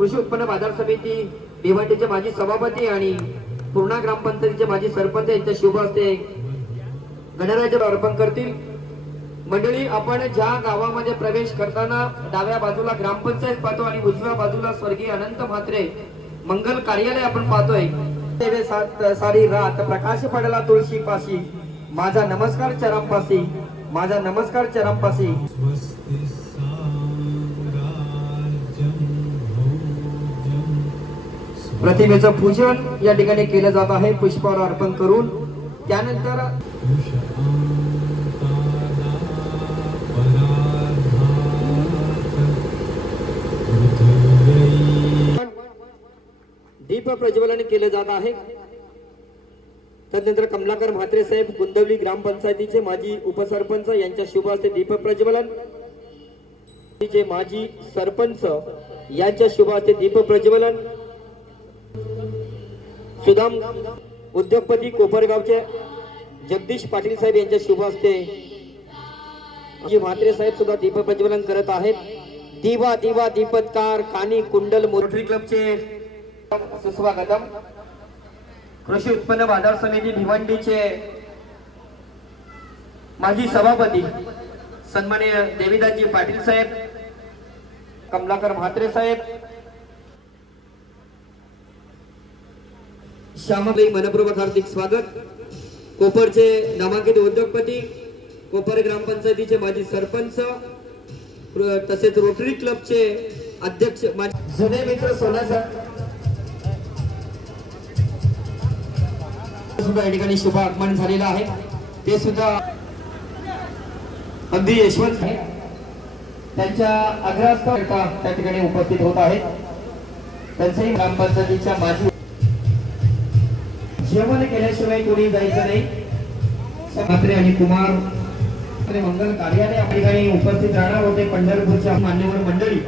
कृषी उत्पन्न बाजार समिती भिवंडीचे माजी सभापती आणि पूर्णा ग्रामपंचायतीचे माजी सरपंच यांच्या शुभ हस्ते गणराज्य अर्पण करतील. मंडळी आपण ज्या गावामध्ये प्रवेश करताना डाव्या बाजूला ग्रामपंचायत पाहतो आणि उजव्या बाजूला स्वर्गीय अनंत म्हात्रे मंगल कार्यालय आपण पाहतोय. सारी रात प्रकाश पडला तुळशी पाशी माझा नमस्कार चरमपासी माझा नमस्कार चरमपासी प्रतिमेचं पूजन या ठिकाणी केलं जात आहे. पुष्पावर अर्पण करून त्यानंतर दीप प्रज्वलन केले जात आहे. त्यानंतर कमलाकर म्हात्रे साहेब गुंदवली ग्रामपंचायतीचे माजी उपसरपंच यांच्या शुभ हस्ते दीप प्रज्वलन. माजी सरपंच यांच्या शुभ हस्ते दीप प्रज्वलन. सुदाम उद्योगपती कोपरगावचे जगदीश पाटील साहेब यांच्या शुभ हस्ते जी म्हात्रे साहेब सुद्धा दीप प्रज्वलन करत आहेत. दिवा दिवा दीपत्कार कानी कुंडल मोटरी क्लबचे सुस्वागतम. कृषी उत्पन्न बाजार समिती भिवंडीचे माजी सभापती सन्माननीय देवीदासजी पाटील साहेब कमलाकर म्हात्रे साहेब श्यामाबाई मनपूर्वक हार्दिक स्वागत. कोपरचे नामांकित उद्योगपती कोपर ग्रामपंचायतीचे माजी सरपंच तसेच रोटरी क्लबचे अध्यक्ष जुने मित्र सोना सुद्धा या ठिकाणी शुभ आगमन झालेलं आहे. ते सुद्धा अगदी यशवंत आहे. त्यांच्या आग्रहास्था त्या ठिकाणी उपस्थित होत आहेत. त्यांचंही ग्रामपंचायतीच्या माजी जेवण केल्याशिवाय कोणी जायचं नाही. म्हात्रे आणि कुमार म्हात्रे मंगल कार्यालय या ठिकाणी उपस्थित राहणार होते. पंढरपूरच्या मान्यवर मंडळी.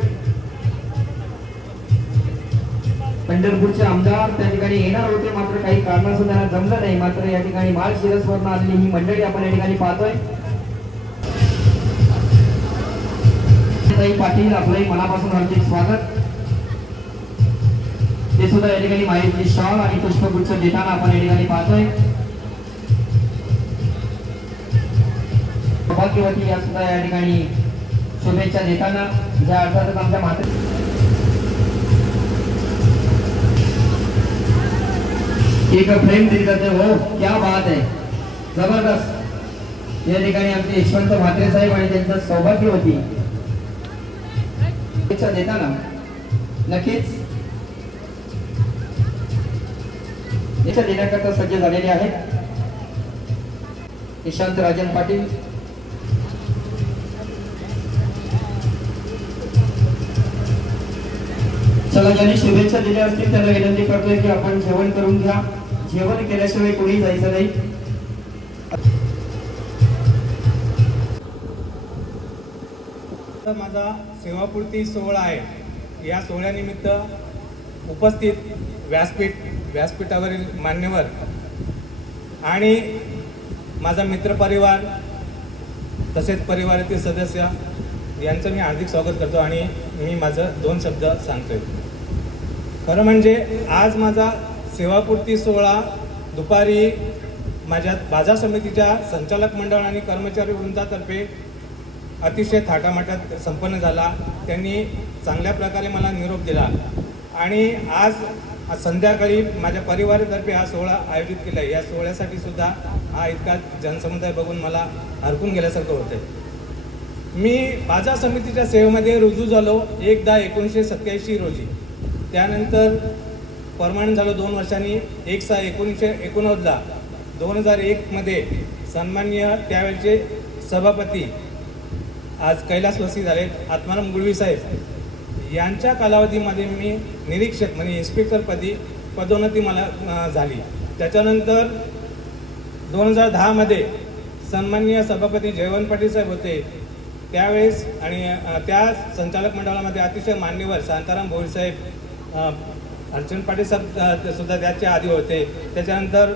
पंढरपूरचे आमदार त्या ठिकाणी येणार होते. मात्र काही कारणासह त्यांना जमलं नाही. मात्र या ठिकाणी माळ शिरसवरून आलेली ही मंडळी आपण या ठिकाणी पाहतोय. पाटील आपलंही मनापासून हार्दिक स्वागत. ते सुद्धा या ठिकाणी माहिती शॉल आणि पुष्पगुच्छ देताना आपण या ठिकाणी पाहतोय. सौभाग्यवती या सुद्धा या ठिकाणी शुभेच्छा देताना ज्या अर्थातच आमच्या मात्र एक फ्रेम दिली जाते. हो क्या बात आहे. जबरदस्त. या ठिकाणी आमचे यशवंत म्हात्रे साहेब आणि त्यांचं सौभाग्यवती. शुभेच्छा देताना नक्कीच याच्या देण्याकरता सज्ज झालेले आहेत. निशांत राजन पाटील. चला ज्यांनी शुभेच्छा दिल्या असतील. त्यांना विनंती करतोय की आपण जेवण करून घ्या. जेवण केल्याशिवाय कोणी जायचं नाही. तर माझा सेवापूर्ती सोहळा आहे. या सोहळ्यानिमित्त उपस्थित व्यासपीठ व्यासपीठावरील मान्यवर आणि माझा मित्रपरिवार तसेच परिवारातील सदस्य यांचं मी हार्दिक स्वागत करतो आणि मी माझं दोन शब्द सांगतोय. खरं म्हणजे आज माझा सेवापूर्ती सोहळा दुपारी माझ्या बाजार समितीच्या संचालक मंडळ आणि कर्मचारी वृंदातर्फे अतिशय थाटामाटात संपन्न झाला. त्यांनी चांगल्या प्रकारे मला निरोप दिला. आणि आज संध्याकाळी माझ्या परिवारातर्फे हा सोहळा आयोजित केला आहे. या सोहळ्यासाठी सुद्धा हा इतका जनसमुदाय बघून मला हरकून गेल्यासारखं होतं मी बाजार समितीच्या सेवेमध्ये रुजू झालो एकदा एकोणीसशे सत्याऐंशी रोजी. त्यानंतर परमानंट झालो दोन वर्षांनी एक सहा एकोणीसशे एकोणनव्वदला. दोन हजार एकमध्ये सन्मान्य त्यावेळचे सभापती आज कैलासवासी झाले आत्माराम गुळवी साहेब. यांच्या कालावधीमध्ये मी निरीक्षक म्हणजे इन्स्पेक्टरपदी पदोन्नती मला झाली. त्याच्यानंतर दोन हजार दहामध्ये सन्माननीय सभापती जयवंत पाटील साहेब होते. त्यावेळेस आणि त्या संचालक मंडळामध्ये अतिशय मान्यवर शांताराम भोईसाहेब अर्चन पाटील साहेब ते सुद्धा त्याच्या आधी होते. त्याच्यानंतर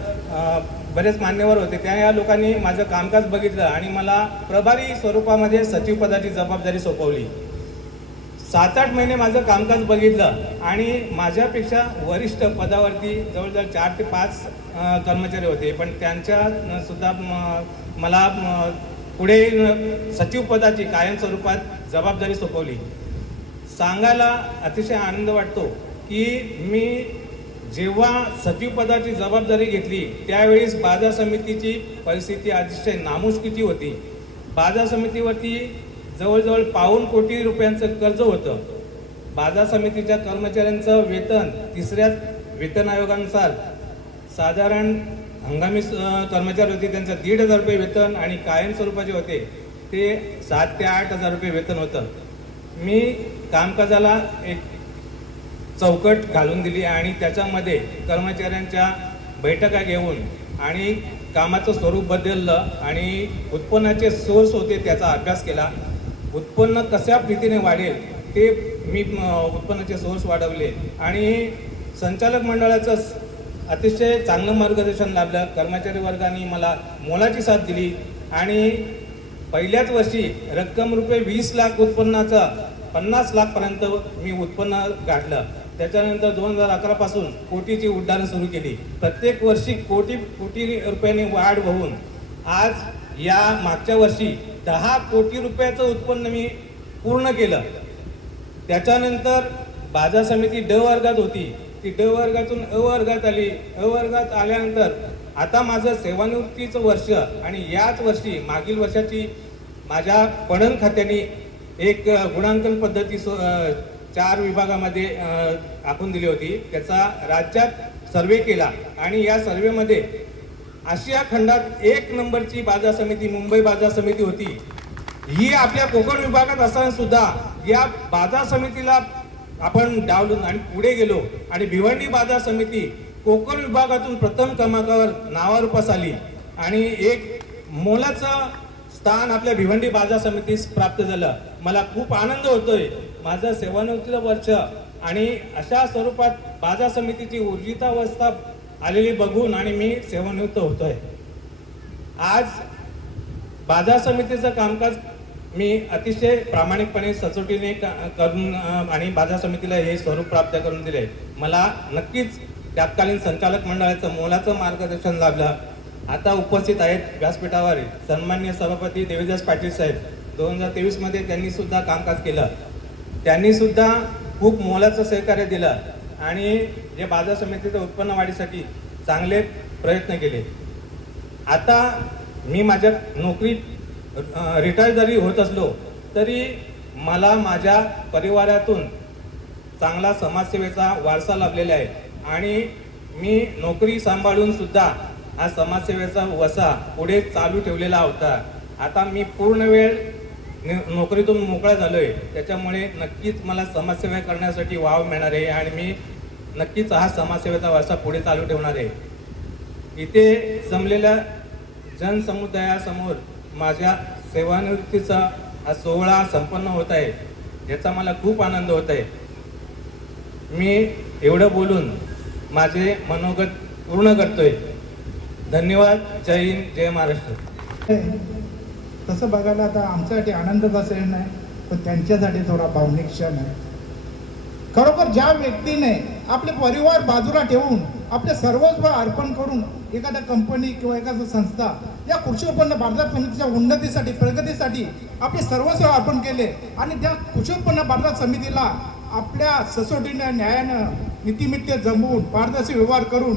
बरेच मान्यवर होते. त्या या लोकांनी माझं कामकाज बघितलं आणि मला प्रभारी स्वरूपामध्ये सचिवपदाची जबाबदारी सोपवली. सात आठ महिने माझं कामकाज बघितलं आणि माझ्यापेक्षा वरिष्ठ पदावरती जवळजवळ चार ते पाच कर्मचारी होते. पण त्यांच्या सुद्धा मला पुढे सचिव पदाची कायम स्वरूपात जबाबदारी सोपवली. सांगायला अतिशय आनंद वाटतो की मी जेव्हा सचिव पदाची जबाबदारी घेतली त्यावेळेस बाजार समितीची परिस्थिती अतिशय नामुष्कीची होती. बाजार समितीवरती जवळजवळ पाऊन कोटी रुपयांचं कर्ज होतं. बाजार समितीच्या कर्मचाऱ्यांचं वेतन तिसऱ्या वेतन आयोगानुसार साधारण हंगामी कर्मचारी होते त्यांचं दीड हजार रुपये वेतन आणि कायम स्वरूपाचे होते ते सात ते आठ हजार रुपये वेतन होतं. मी कामकाजाला एक चौकट घालून दिली आणि त्याच्यामध्ये कर्मचाऱ्यांच्या बैठका घेऊन आणि कामाचं स्वरूप बदललं आणि उत्पन्नाचे सोर्स होते त्याचा अभ्यास केला. उत्पन्न कशा रीतीने वाढेल ते मी उत्पन्नाचे सोर्स वाढवले. आणि संचालक मंडळाचं अतिशय चांगलं मार्गदर्शन लाभलं. कर्मचारी वर्गाने मला मोलाची साथ दिली. आणि पहिल्याच वर्षी रक्कम रुपये वीस लाख उत्पन्नाचा पन्नास लाखपर्यंत मी उत्पन्न गाठलं. त्याच्यानंतर दोन हजार अकरापासून कोटीची उड्डाणं सुरू केली. प्रत्येक वर्षी कोटी कोटी रुपयांनी वाढ होऊन आज या मागच्या वर्षी दहा कोटी रुपयाचं उत्पन्न मी पूर्ण केलं. त्याच्यानंतर बाजार समिती ड वर्गात होती. ती ड वर्गातून अ वर्गात आली. अ वर्गात आल्यानंतर आता माझं सेवानिवृत्तीचं वर्ष आणि याच वर्षी मागील वर्षाची माझ्या पणन खात्याने एक गुणांकन पद्धती सो- चार विभागामध्ये आखून दिली होती. त्याचा राज्यात सर्वे केला आणि या सर्वेमध्ये आशिया खंडात एक नंबरची बाजार समिती मुंबई बाजार समिती होती. ही आपल्या कोकण विभागात असताना सुद्धा या बाजार समितीला आपण डावलून आणि पुढे गेलो आणि भिवंडी बाजार समिती कोकण विभागातून प्रथम क्रमांकावर नावारूपास आली आणि एक मोलाचं स्थान आपल्या भिवंडी बाजार समितीस प्राप्त झालं. मला खूप आनंद होतोय. माझं सेवानिवृत्तीचं वर्ष आणि अशा स्वरूपात बाजार समितीची ऊर्जितावस्था आलेली बघून आणि मी सेवानिवृत्त होतोय. आज बाजार समितीचं कामकाज मी अतिशय प्रामाणिकपणे सचोटीने करून आणि बाजार समितीला हे स्वरूप प्राप्त करून दिले. मला नक्कीच तत्कालीन संचालक मंडळाचं मोलाचं मार्गदर्शन लाभलं. आता उपस्थित आहेत व्यासपीठावर सन्मान्य सभापती देवीदास पाटील साहेब. दोन हजार तेवीसमध्ये त्यांनीसुद्धा त्यांनी सुद्धा कामकाज केलं. त्यांनी सुद्धा खूप मोलाचं सहकार्य दिलं. आणि जे बाजार समितीच्या उत्पन्न वाढीसाठी चांगले प्रयत्न केले. आता मी माझ्या नोकरीत रिटायर जरी होत असलो तरी मला माझ्या परिवारातून चांगला समाजसेवेचा वारसा लाभलेला आहे. आणि मी नोकरी सांभाळून सुद्धा हा समाजसेवेचा वसा पुढे चालू ठेवलेला होता. आता मी पूर्ण वेळ नोकरीतून मोकळा झालो आहे त्याच्यामुळे नक्कीच मला समाजसेवा करण्यासाठी वाव मिळणार आहे आणि मी नक्कीच हा समाजसेवेचा वारसा पुढे चालू ठेवणार आहे. इथे जमलेल्या जनसमुदायासमोर माझ्या सेवानिवृत्तीचा हा सोहळा संपन्न होत आहे याचा मला खूप आनंद होत आहे. मी एवढं बोलून माझे मनोगत पूर्ण करतोय. धन्यवाद. जय हिंद. जय महाराष्ट्र. तसं बघायला आता आमच्यासाठी आनंदाचा क्षण आहे पण त्यांच्यासाठी थोडा भावनिक क्षण आहे. खरोखर ज्या व्यक्तीने आपले परिवार बाजूला ठेवून आपले सर्वस्व अर्पण करून एखाद्या कंपनी किंवा एखादा संस्था या कृषी उत्पन्न बाजार समितीच्या उन्नतीसाठी प्रगतीसाठी आपले सर्वस्व अर्पण केले आणि त्या कृषी उत्पन्न बाजार समितीला आपल्या ससोटीनं न्यायानं नीतिमित्य जमवून पारदर्शी व्यवहार करून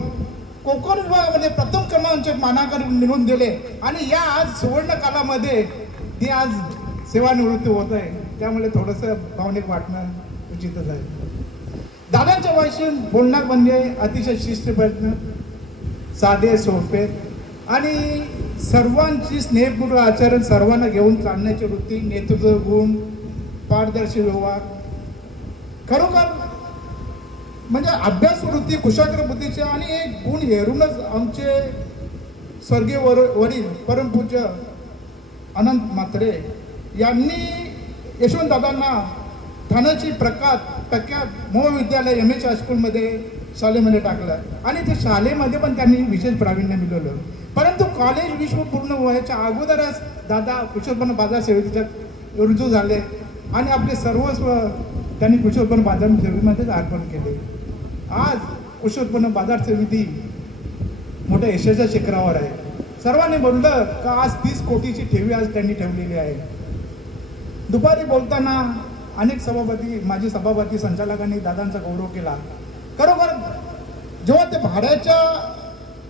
कोकण विभागामध्ये प्रथम क्रमांकाचे मानांकन मिळवून दिले. आणि या आज सुवर्ण कालामध्ये ती आज सेवानिवृत्ती होत आहे. त्यामुळे थोडंसं भावनिक वाटणं उचितच आहे दादांच्या भाषेत बोलणार म्हणजे अतिशय शिस्तप्रयत्न साधे सोपे. आणि सर्वांची स्नेहपूर्व आचरण सर्वांना घेऊन चालण्याची वृत्ती नेतृत्व गुण पारदर्शी व्यवहार. खरोखर म्हणजे अभ्यास वृत्ती कुशाग्र बुद्धीचे आणि एक गुण हेरूनच आमचे स्वर्गीय वर वडील परमपूज्य अनंत म्हात्रे यांनी यशवंतदादांना ठाण्याची प्रकात प्रख्यात महाविद्यालय एम एच हायस्कूलमध्ये शाळेमध्ये टाकलं. आणि त्या शाळेमध्ये पण त्यांनी विशेष प्रावीण्य मिळवलं. परंतु कॉलेज विश्व पूर्ण व्हायच्या अगोदरच दादा कुशोत्पन्न बाजार सेवेच्या रुजू झाले. आणि आपले सर्वस्व त्यांनी कुशोत्पन्न बाजार सेवेमध्येच अर्पण केले. आज कृषी उत्पन्न बाजार समिती मोठ्या यशाच्या शिखरावर आहे. सर्वांनी बोललं का आज तीस कोटीची ठेवी आज त्यांनी ठेवलेली आहे. दुपारी बोलताना अनेक सभापती माजी सभापती संचालकांनी दादांचा गौरव केला. खरोखर जेव्हा ते भाड्याच्या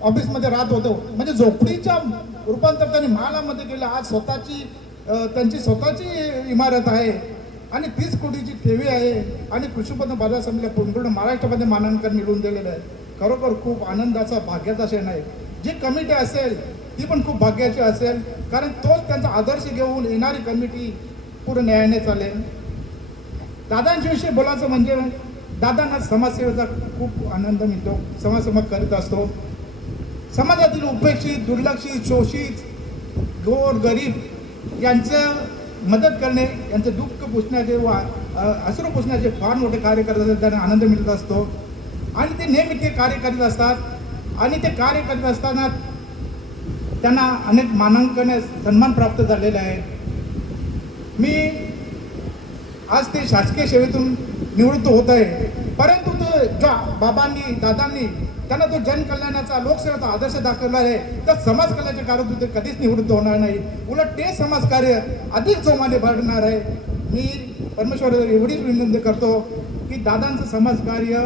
ऑफिसमध्ये राहत होतो म्हणजे झोपडीच्या रूपांतर त्यांनी महालामध्ये केलं आज स्वतःची त्यांची स्वतःची इमारत आहे. आणि तीस कोटीची ठेवी आहे आणि कृषीपन्न बाजार समितीला पूर्ण महाराष्ट्रामध्ये मानांकन मिळवून दिलेलं आहे. खरोखर खूप आनंदाचा भाग्याचा क्षण आहे. जी कमिटी असेल ती पण खूप भाग्याची असेल. कारण तोच त्यांचा आदर्श घेऊन येणारी कमिटी पूर्ण न्यायाने चालेल. दादांच्याविषयी बोलायचं म्हणजे दादांना समाजसेवेचा खूप आनंद मिळतो. समाजसेवा करीत असतो. समाजातील उपेक्षित दुर्लक्षित शोषित गोर गरीब यांचं मदत करणे यांचं दुःख पुसण्याचे वा असरू अश्रू पुसण्याचे फार मोठे कार्य करत असतात त्यांना आनंद मिळत असतो. आणि ते नेहमी ते कार्य करीत असतात. आणि ते कार्य करीत असताना त्यांना अनेक मानांकने सन्मान प्राप्त झालेले आहेत. मी आज ते शासकीय सेवेतून निवृत्त होत आहे. परंतु तो ज्या बाबांनी दादांनी त्यांना तो जनकल्याणाचा लोकसेवेचा आदर्श दाखवला आहे. तर समाजकल्याच्या कार्यातून ते कधीच निवृत्त होणार नाही. उलट ते समाजकार्य अधिक जोमाने भरणार आहे. मी परमेश्वर एवढीच विनंती करतो की दादांचं समाजकार्य